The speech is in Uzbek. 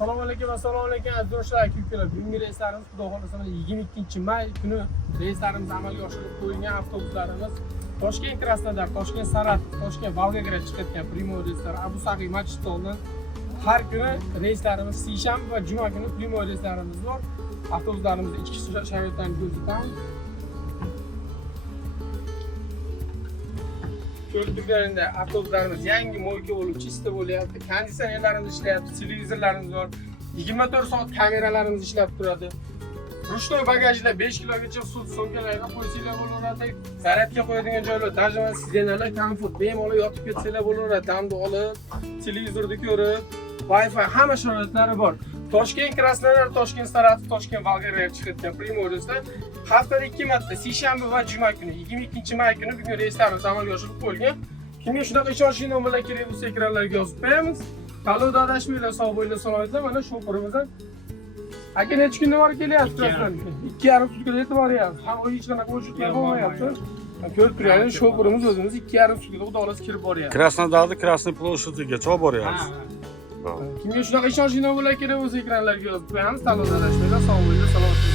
Assalomu alaykum, assalomu alaykum aziz do'stlar, aka-ukalar. Bugungi reyslarimiz Xudo xolasa 22-may kuni reyslarimizni amalga oshirib qo'yilgan avtobuslarimiz Toshkent Krasnodar, Toshkent Saratov, Toshkent Volgograd chiqayotgan primoy reyslar Abu Saqiy Majlistondan har kuni reyslarimiz seshanba va juma kuni primoy reyslarimiz bor. Avtobuslarimizni ichki sharoitlarini ko'rsatamiz. Ko'rdiklarida avtobuslarimiz yangi mo'yka bo'lib, chista bo'lyapti. Konditsionerlarimiz ishlayapti, televizorlarimiz bor. 24 soat kameralarimiz ishlab turadi. Ruchnoy bagajlar 5 kilogacha sut sumkalarga qo'ysanglar bo'laveradi. Zaryadga qo'yadigan joylar, tarjimali sidenalar, komfort, bemalol yotib ketsanglar bo'laveradi. Damda olib, televizorda ko'rib, Wi-Fi hamma sharoitlari bor. Toshkent Krasnodar, Toshkent Saratov, Toshkent Volgograd chiqayotgan primoy reyslar haftada 2 marta seshanba va juma kuni 22-may kuni bugun reyslarimiz amalga oshirib qo'yilgan. Kimga shunaqa ishonchli nomerlar kerak bo'lsa ekranlarga yozib qo'yamiz. Tanlovda adashmanglar, sog' bo'linglar, salomatlar. Mana shu qo'rimizdan aka necha kunda bor kelyapti Krasnodarga? 2,5 sutkada yetib boryapti. Havo hech qanaqa o'chirgan bo'lmayapti. Ko'rib turganingiz shoferimiz o'zimiz 2,5 sutkada xudo xolasa kirib boryapti. Krasnodarda Krasnoy ploshadigacha olib boryapmiz. Kimga shunaqa ishonchli nomerlar kerak bo'lsa ekranlarga yozib qo'yamiz. Tanlovda adashmanglar, sog' bo'linglar, salomatlar.